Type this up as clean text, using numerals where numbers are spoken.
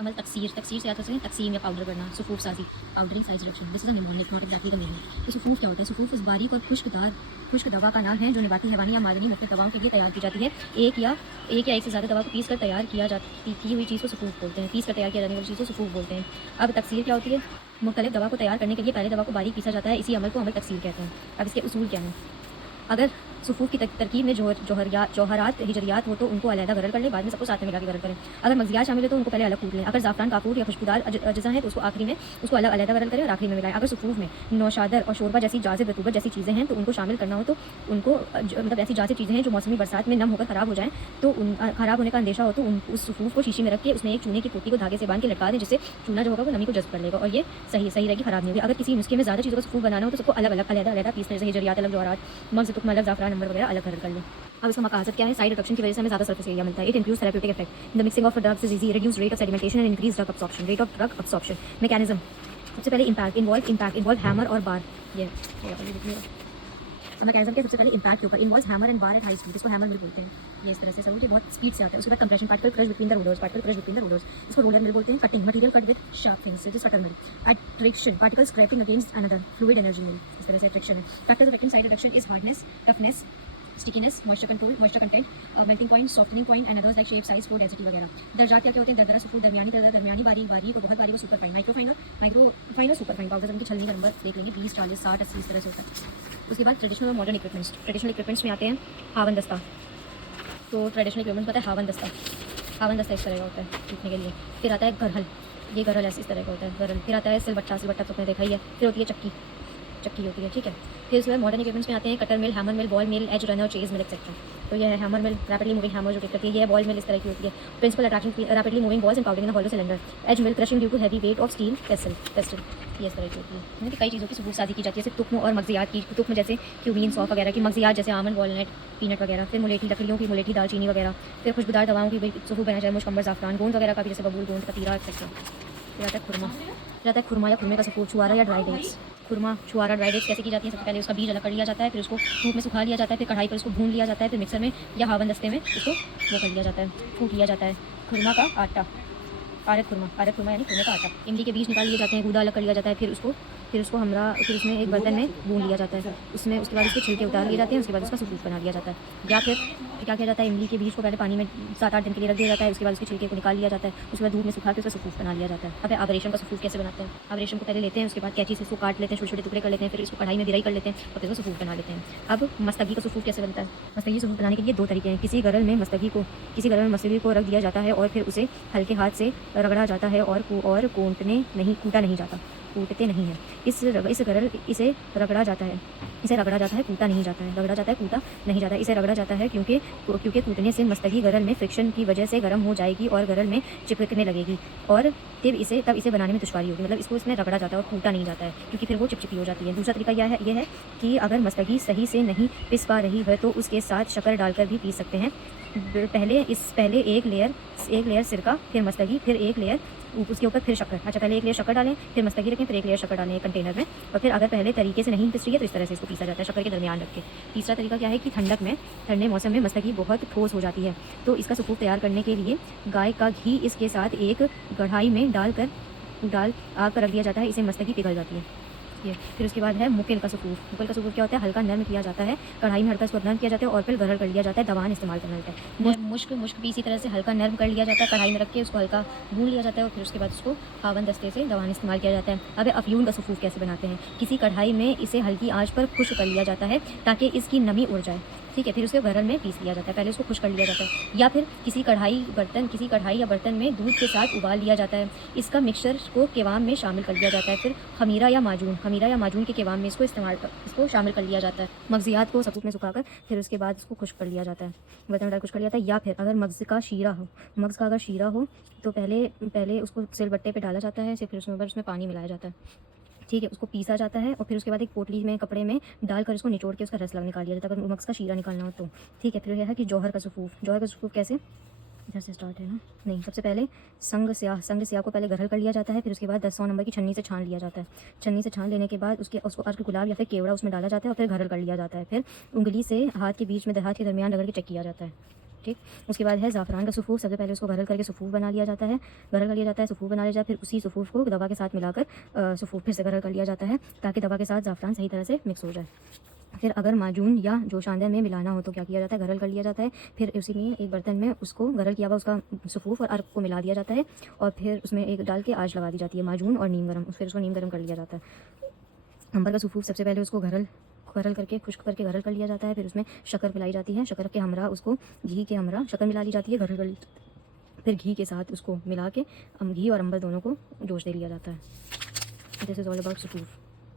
अमल तकसीर तकसीर से याद कर सकते हैं तकसीम या पाउडर करना, सुफूफ साजी, powdering size reduction. This is a mnemonic not exactly the meaning. तो सुफूफ क्या होता है? सुफूफ इस बारीक और खुश्क दवा का नाम है जो नबाती, हैवानी या मादनी मुख्तलिफ दवाओं के लिए तैयार की जाती है। एक या एक से ज़्यादा दवा को पीस कर तैयार किया जाती की हुई चीज़ को सुफूफ बोलते हैं। पीस कर तैयार किया जाने वाली चीज़ को सुफूफ बोलते हैं। अब तकसीर क्या होती है? मुख्तलिफ दवा को तैयार करने के लिए पहले दवा को बारीक पीसा जाता है, इसी अमल को अमल तकसीर कहते हैं। अब इसके उसूल क्या हैं? अगर सुफूफ की तरकीब में जौहरात हिजरियात हो तो उनको अलहदा गरल कर लें, बाद में सबको साथ में मिला के गरल करें। अगर मगजियात शामिल है तो उनको पहले अलग कूट लें। अगर ज़ाफ़रान काफूर या खुशबूदार अज्जा है तो उसको आखिरी में उसको अलग अलहदा गरल करें और आखिरी में मिलाएं। अगर सुफूफ में नौशादर और शोरबा जैसी जाज़िब रतूबत जैसी चीज़ें हैं तो उनको शामिल करना हो तो उनको मतलब ऐसी जाज़िब चीज़ें हैं जो मौसमी बरसात में नम होकर ख़राब हो जाएँ तो ख़राब होने का अंदेशा हो तो उस सुफूफ को शीशी में रख के उसमें एक चूने की पोटी को धागे से बांध के लटका दें, जिससे चूना जो होगा वो नमी को जज्ब कर लेगा और ये सही रहेगी, ख़राब नहीं होगी। अगर किसी नुस्खे में ज़्यादा चीज़ों का सुफूफ बनाना हो तो सबको अलग अलग पीस लें, जैसे हिजरियात अलग, जौहरात मग्ज़ तुक्मा अलग, ज़ाफ़रान नंबर वगैरह अलग कर लें। अब इसका मकासद क्या है? साइड रिडक्शन की वजह से हमें ज़्यादा सरफेस एरिया मिलता है। It improves therapeutic effect. The mixing of drugs is easy, reduce rate of sedimentation and increase drug absorption, rate of drug absorption. Mechanism सबसे पहले इम्पैक्ट हैमर और बार। ये मैकेनिज्म के सबसे पहले इम्पैक्ट के ऊपर involves hammer and bar at high speed, इसको हैमर मिल बोलते हैं। ये इस तरह से सब बहुत स्पीड से आता है। उसके बाद compression, particle crush between the rollers, इसको रोलर मिल बोलते हैं। Cutting, material cut with sharp things, this is cutter mill. Attrition, particle scraping against another, fluid energy mill, इस तरह से अट्रैक्शन है। Factors affecting size reduction is hardness, toughness, stickiness, moisture control, moisture content, melting point, softening point and others like shape, size, flow, density वगैरह। दर्जात क्या होते हैं? दरदरा, सुफूफ, दरमियानी दर्जा, दरमियानी बारीक और बहुत बारीक और super fine, micro super fine powder. उनकी छलनी का नंबर देख लेंगे, 20, 40, 60, 80 इस तरह से होता है। उसके बाद ट्रेडिशनल और मॉडर्न इक्विपमेंट्स में आते हैं हावन दस्ता। तो ट्रेडिशनल इक्विपमेंट पता है हावन दस्ता इस तरह का होता है पीटने के लिए। फिर आता है गरहल, ये गरहल ऐसे इस तरह का होता है गरहल। फिर आता है सिलबट्टा तो आपने देखा ही है। फिर होती है चक्की होती है, ठीक है। फिर उसके बाद मॉडर्न इक्विपमेंट्स में आते हैं कटर मिल, हैमर मिल, बॉल मिल, एज रनर, चेज मिल एक्सेट्रा। तो ये है hammer mill, rapidly moving hammer जो करती है। ये बॉल मिल इस तरह की होती है, principle attrition, rapidly moving balls and powdering in hollow cylinder. Edge mill, crushing due to heavy weight of steel pestle, ये इस तरह की होती है। यानी कि कई चीज़ों की सुबूत शादी की जाती है, जैसे तुख्म और मगजियात की। तुख्म जैसे क्यूमीन, सौंफ वगैरह की, मगजियात जैसे आमंड, वॉलनट, पीनट वगैरह। फिर मुलेठी, लकड़ियों की मुलेठी, दालचीनी वगैरह। फिर खुशबूदार दवाओं की सुफूफ बनाया जाए, मुश्कम्बर, ज़ाफ़रान, गोंद वगैरह का भी, जैसे बबूल, गोंद, कतीरा एक्सेट्रा। फिर आता है खुरमा या खुरमे का सुफूफ, छुआरा या ड्राई डेट्स। खुरमा, छुआरा, ड्राई डेट्स कैसे की जाती है? सबसे पहले उसका बीज अलग कर लिया जाता है, फिर उसको धूप में सुखा लिया जाता है, फिर कढ़ाई पर उसको भून लिया जाता है, फिर मिक्सर में या हावन दस्ते में उसको वो कर लिया जाता है, फूट लिया जाता है। खुरमा का आटा, पारक खुरमा यानी खुरमे का आटा। इमली के बीज निकाल लिए जाते हैं, गूदा अलग कर लिया जाता है, फिर उसमें एक बर्तन में भून लिया जाता है। उसमें उसके बाद उसके छिलके उतार लिए जाते हैं, उसके बाद उसका सुफूफ बना लिया जाता है। या फिर क्या किया जाता है? इमली के बीज को पहले पानी में 7-8 दिन के लिए रख दिया जाता है, उसके बाद उसके छिलके को निकाल लिया जाता है, उसके बाद धूप में सुखा के उसका सुफूफ बना लिया जाता है। अब रेशम का सुफूफ कैसे बनाते हैं? अब रेशम को पहले लेते हैं, उसके बाद कैंची से इसको काट लेते हैं, छोटे छोटे टुकड़े कर लेते हैं, फिर इसको कढ़ाई में बिराई कर लेते हैं और फिर उसको सुफूफ बना लेते हैं। अब मस्तगी का सुफूफ कैसे बनता है? मस्तगी सुफूफ बनाने के लिए 2 तरीके हैं। किसी गरल में मस्तगी को रख दिया जाता है और फिर उसे हल्के हाथ से रगड़ा जाता है और कूटा नहीं जाता, कूटते नहीं हैं। इसे रगड़ा जाता है, कूटा नहीं जाता। इसे रगड़ा जाता है क्योंकि कूटने से मस्तगी गरल में फ्रिक्शन की वजह से गर्म हो जाएगी और गरल में चिपकने लगेगी और तब इसे बनाने में दुश्वारी होगी। मतलब इसको इसमें रगड़ा जाता है और कूटा नहीं जाता है क्योंकि फिर वो चिपचिपी हो जाती है। दूसरा तरीका यह है कि अगर मस्तगी सही से नहीं पिस पा रही है तो उसके साथ शक्कर डालकर भी पीस सकते हैं। पहले एक लेयर सिरका, फिर मस्तगी, फिर एक लेयर उसके ऊपर फिर शक्कर। अच्छा, पहले एक लेयर शक्कर डालें, फिर मस्तगी रखें, फिर एक लेयर शक्कर डालें एक कंटेनर में और फिर अगर पहले तरीके से नहीं पिस रही है तो इस तरह से इसको पीसा जाता है शक्कर के दरमियान रख के। तीसरा तरीका क्या है कि ठंडे मौसम में मस्तगी बहुत ठोस हो जाती है तो इसका सुफूफ तैयार करने के लिए गाय का घी इसके साथ एक कढ़ाई में डाल आग पर रख दिया जाता है, इसे मस्तगी पिघल जाती है। ये फिर उसके बाद है मुकेल का सुफूफ क्या होता है? हल्का नर्म किया जाता है, कढ़ाई में हल्का इसको नर्म किया जाता है और फिर गरल कर लिया जाता है, दवान इस्तेमाल करना होता है। मुश्क भी इसी तरह से हल्का नर्म कर लिया जाता है, कढ़ाई में रख के उसको हल्का भून लिया जाता है और फिर उसके बाद उसको हावन दस्ते से दवान इस्तेमाल किया जाता है। अब अफ्यून का सुफूफ कैसे बनाते हैं? किसी कढ़ाई में इसे हल्की आंच पर खुश्क कर लिया जाता है ताकि इसकी नमी उड़ जाए, ठीक है। फिर उसके गरल में पीस लिया जाता है, पहले उसको खुश कर लिया जाता है या फिर किसी कढ़ाई या बर्तन में दूध के साथ उबाल लिया जाता है। इसका मिक्सचर को केवाम में शामिल कर लिया जाता है, फिर खमीरा या माजून के केवाम में इसको शामिल कर लिया जाता है। मगजियात को सबूत में सुखाकर फिर उसके बाद इसको खुश कर लिया जाता है, बर्तन में डाल खुश कर लिया जाता है। या फिर अगर मग्ज़ का अगर शीरा हो तो पहले उसको सिलबट्टे पे डाला जाता है, फिर उसमें पानी मिलाया जाता है, ठीक है। उसको पीसा जाता है और फिर उसके बाद एक पोटली में कपड़े में डालकर उसको निचोड़ के उसका रस निकाल लिया जाता है अगर मग्ज़ का शीरा निकालना हो तो, ठीक है। फिर यह है कि जौहर का सुफूफ कैसे? इधर से स्टार्ट है ना? नहीं, सबसे पहले संग स्याह को पहले गरल कर लिया जाता है, फिर उसके बाद 10 नंबर की छन्नी से छान लिया जाता है। छन्नी से छान लेने के बाद उसको अर्क गुलाब या फिर केवड़ा उसमें डाला जाता है और फिर गरल कर लिया जाता है। फिर उंगली से हाथ के बीच में हाथ के दरमियान रगड़ के चेक किया जाता है। ठीक। उसके बाद है ज़ाफ़रान का सफ़ूफ़। सबसे पहले उसको गरल करके सफ़ूफ़ बना लिया जाता है, गरल कर लिया जाता है, सफ़ूफ़ बना लिया जाता है। फिर उसी सफ़ूफ़ को दवा के साथ मिलाकर सफ़ूफ़ फिर से गरल कर लिया जाता है ताकि दवा के साथ ज़ाफ़रान सही तरह से मिक्स हो जाए। फिर अगर माजून या जोशांदे में मिलाना हो तो क्या किया जाता है, गरल कर लिया जाता है। फिर उसी में एक बर्तन में उसको गरल किया हुआ उसका सफ़ूफ़ और अर्क को मिला दिया जाता है और फिर उसमें एक डाल के आँच लगा दी जाती है, माजून और नीम गर्म। फिर उसको नीम गर्म कर लिया जाता है। अंबर का सफ़ूफ़ सबसे पहले उसको गरल करके खुश्क करके गरल कर लिया जाता है। फिर उसमें शक्कर मिलाई जाती है, शक्कर के हमरा उसको घी के हमरा शक्कर मिला ली जाती है, गरल कर फिर घी के साथ उसको मिला के घी और अंबर दोनों को जोश दे लिया जाता है। This is all about सफ़ूफ़।